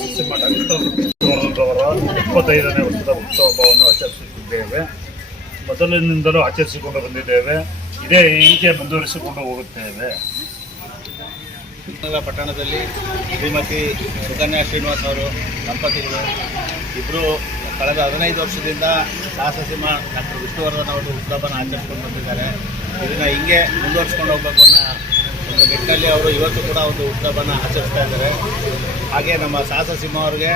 ಸಿಂಹ doctor ಅವರ ಇಪ್ಪತ್ತೈದನೇ ವರ್ಷದ ಹುಟ್ಟುಹಬ್ಬವನ್ನು ಆಚರಿಸುತ್ತಿದ್ದೇವೆ. ಮೊದಲಿನಿಂದಲೂ ಆಚರಿಸಿಕೊಂಡು ಬಂದಿದ್ದೇವೆ. ಇದೇ ಹೀಗೆ ಮುಂದುವರಿಸಿಕೊಂಡು ಹೋಗುತ್ತೇವೆ. ಪಟ್ಟಣದಲ್ಲಿ ಶ್ರೀಮತಿ ಸುಕನ್ಯಾ ಶ್ರೀನಿವಾಸ್ ಅವರು, ದಂಪತಿಗಳು ಇಬ್ಬರು ಕಳೆದ ಹದಿನೈದು ವರ್ಷದಿಂದ ಸಾಹಸಸಿಂಹ ಡಾಕ್ಟರ್ ವಿಷ್ಣುವರ್ಧನ್ ಅವರು ಉತ್ಸವನ ಆಚರಿಸ್ಕೊಂಡು ಬಂದಿದ್ದಾರೆ. ಇದನ್ನು ಹಿಂಗೆ ಮುಂದುವರಿಸ್ಕೊಂಡು ಹೋಗ್ಬೇಕು ಅನ್ನೋ ಒಂದು ನಿಟ್ಟಿನಲ್ಲಿ ಅವರು ಇವತ್ತು ಕೂಡ ಒಂದು ಉತ್ಸವವನ್ನು ಆಚರಿಸ್ತಾ ಇದ್ದಾರೆ. ಹಾಗೆ ನಮ್ಮ ಸಾಹಸಸಿಂಹ ಅವರಿಗೆ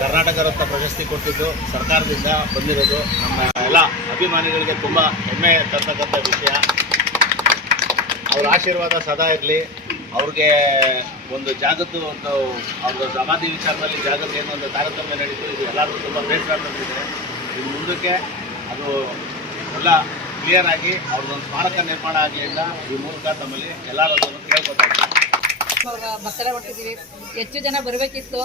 ಕರ್ನಾಟಕ ರತ್ನ ಪ್ರಶಸ್ತಿ ಕೊಟ್ಟಿದ್ದು ಸರ್ಕಾರದಿಂದ ಬಂದಿರೋದು. ನಮ್ಮ ಎಲ್ಲ ಅಭಿಮಾನಿಗಳಿಗೆ ತುಂಬ ಹೆಮ್ಮೆ ತರ್ತಕ್ಕಂಥ ವಿಷಯ. ಅವ್ರ ಆಶೀರ್ವಾದ ಸದಾ ಇರಲಿ. ಅವ್ರಿಗೆ ಒಂದು ಜಾಗದ್ದು ಒಂದು, ಅವ್ರ ಸಮಾಧಿ ವಿಚಾರದಲ್ಲಿ ಜಾಗದ ಏನೋ ಒಂದು ತಾರತಮ್ಯ ನಡೀತು. ಇದು ಎಲ್ಲರಿಗೂ ತುಂಬ ಬೇಸರ ಇನ್ನು ಮುಂದಕ್ಕೆ ಅದು ಎಲ್ಲ ಕ್ಲಿಯರ್ ಆಗಿ ಅವ್ರದ್ದೊಂದು ಸ್ಮಾರಕ ನಿರ್ಮಾಣ ಆಗಲಿ ಅಂತ ಈ ಮೂಲಕ ತಮ್ಮಲ್ಲಿ ಬರ್ತಡೇ ಕೊಟ್ಟಿದ್ದೀವಿ ಹೆಚ್ಚು ಜನ ಬರಬೇಕಿತ್ತು.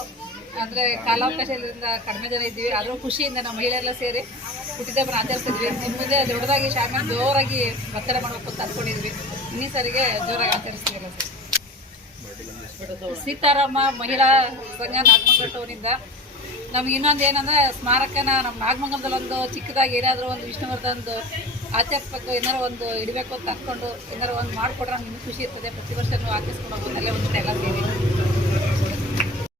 ಅಂದರೆ ಕಾಲಾವಕಾಶ ಇರೋದ್ರಿಂದ ಕಡಿಮೆ ಜನ ಇದ್ದೀವಿ. ಆದರೂ ಖುಷಿಯಿಂದ ನಾವು ಮಹಿಳೆಯರೆಲ್ಲ ಸೇರಿ ಹುಟ್ಟಿದಬ್ಬನ ಆಚರಿಸಿದ್ವಿ. ಇನ್ನು ಮುಂದೆ ದೊಡ್ಡದಾಗಿ ಶಾಮಿಯಾನ ಜೋರಾಗಿ ಒತ್ತಡ ಮಾಡಬೇಕು ಅಂತ ಅಂದ್ಕೊಂಡಿದ್ವಿ ಇನ್ನೀ ಸರಿಗೆ ಜೋರಾಗಿ ಆಚರಿಸ್ತೀವಲ್ಲ ಸರ್. ಸೀತಾರಾಮ ಮಹಿಳಾ ಸಂಘ ನಾಗಮಂಗಲಟೂರಿನಿಂದ ನಮ್ಗೆ ಇನ್ನೊಂದು ಏನಂದ್ರೆ ಸ್ಮಾರಕನ ನಮ್ಮ ನಾಗಮಂಗಲದಲ್ಲಿ ಒಂದು ಚಿಕ್ಕದಾಗಿ ಏನಾದರೂ ಒಂದು ವಿಷ್ಣುವರ್ಧನ್ದು ಆಚರಿಸ್ಬೇಕು ಏನಾರು ಒಂದು ಇಡಬೇಕು ಅಂತ ಅಂದ್ಕೊಂಡು ಏನಾರು ಒಂದು ಮಾಡಿಕೊಟ್ರೆ ನಮ್ಗೆ ಖುಷಿ ಇರ್ತದೆ. ಪ್ರತಿ ವರ್ಷನೂ ಆಚರಿಸ್ಕೊಂಡು ಹೋಗೋದಲ್ಲೇ ಒಂದು ಎಲ್ಲ ಸೇರಿ.